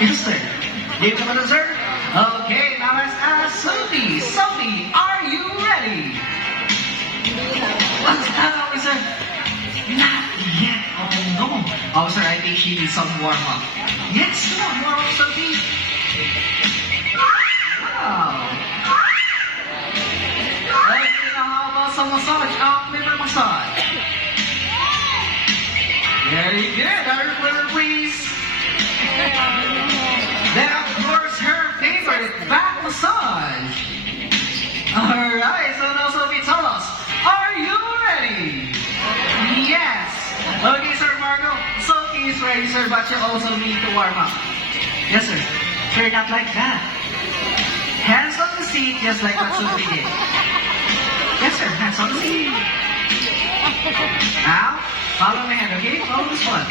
Yes, sir. Game naman na, sir. Okay, now let's ask Sophie. Sophie, are you ready? What's that, officer? Not yet. Oh, no. Officer, I think she needs some warm-up. Yes, come on, warm-up, Sophie. Wow. Okay, now how about some massage? Liver massage. Very good. Our liver, please. Then, of course, her favorite, back massage. Alright, so now Sophie, tell us, are you ready? Yes. Okay, Sir Marco, Sophie is ready, sir, but you also need to warm up. Yes, sir. Sir, not like that. Hands on the seat, just like what Sophie did. Yes, sir, hands on the seat. Now, follow my hand, okay? Follow this one.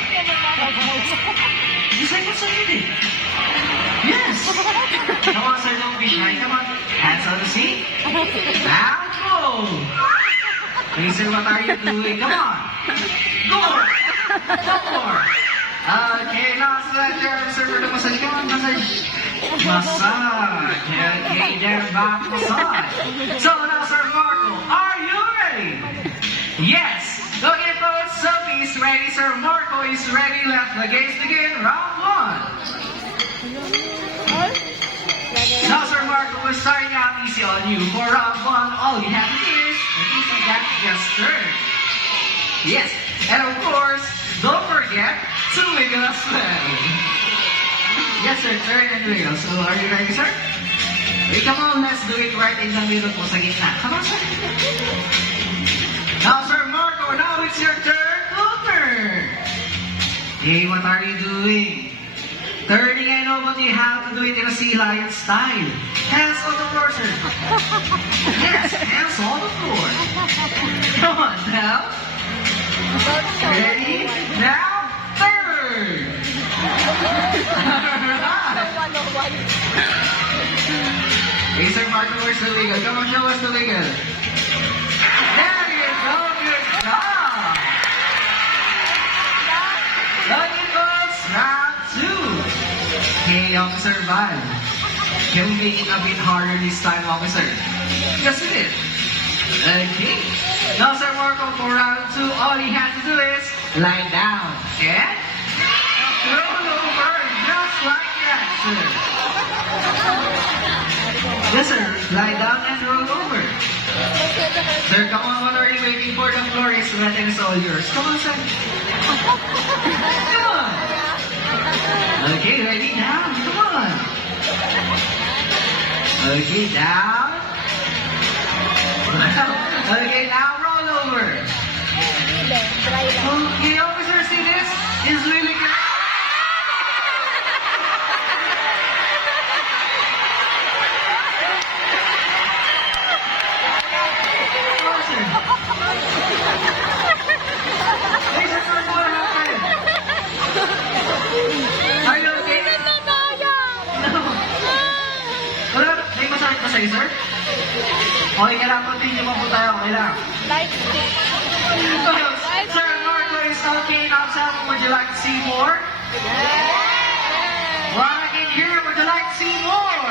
Just like what Sophie did. Yes. Come on, sir, don't be shy. Come on. Hands on the seat. Now, go. Hey, sir, what are you doing? Come on. Go. Go more. Okay, now, select your arm, sir, for the massage. Come on, massage. Massage. Okay, there, back massage. So, now, Sir Marco, are you ready? Yes. Okay, folks, Sophie is ready. Sir Marco is ready. Let the games begin. Round one. Now, Sir Marco, we're starting out easy on you. For round one, all you have to do is an easy gap gesture. Yes, and of course, don't forget to wiggle as well. Yes, sir, turn and wiggle. So, are you ready, sir? Okay, come on, let's do it right in the middle po sa gitna. Come on, sir. Now, Sir Marco, now it's your turn to turn. Hey, what are you doing? Turning, I know, but you have to do it in a sea lion style. Hands on the floor, sir. Yes, hands on the floor. Come on, now. Ready? Now, turn. Alright. Hey, Sir Marco, where's the wiggle? Come on, show us the wiggle. There you go, good job. Okay, folks, round two. Hey, Officer Val, can we make it a bit harder this time, Officer? Yes, we did. Okay. Now, Sir Marco, for round two, all you have to do is lie down and roll over just like that, sir. Yes, sir. Lie down and roll over. Sir, come on. What are you waiting for? The floor is wet and it's all yours. Come on, sir. Come on. Okay, ready? Down. Come on. Okay, down. Okay, now roll over. Okay, officer, see this? It's really good. Sir? Okay ka lang, continue mo po tayo. Okay lang. Light stick. Sir Marco is okay. Now, Sam, would you like to see more? Yeah. Well, in here, would you like to see more?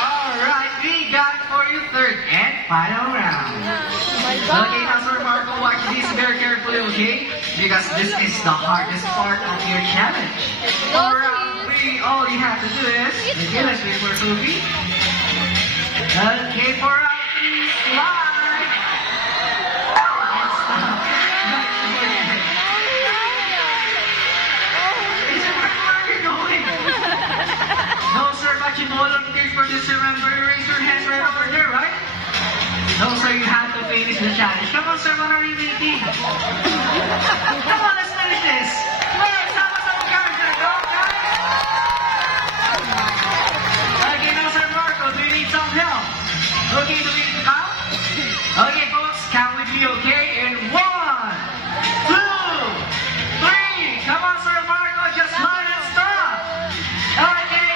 Alright, we got for you third and final round. Oh my God. Okay, now, Sir Marco, watch this very carefully, okay? Because this is the hardest part of your challenge. For round three, all you have to do is, okay, let's wait for Sophie. Okay, for round three, slide. And stop. Where are you going? No, sir, but you volunteered for this. Remember, you raise your hands right over there, right? No, sir, you have to finish the challenge. Come on, sir, what are you waiting? Come on, let's finish this. Let's have some guys, sir. Go, guys. Okay, now, Sir Marco, do you need some help? Okay, do we need to count? Okay, folks, count with me, okay? In 1, 2, 3. Come on, Sir Marco, just line and stop. Okay.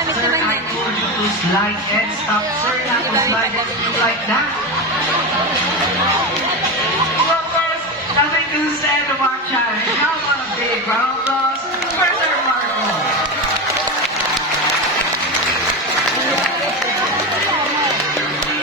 gamit Sir, naman I yan. told you to slide and stop. Sir, that was like that. Well, first, nothing to say to our challenge. How about a big round of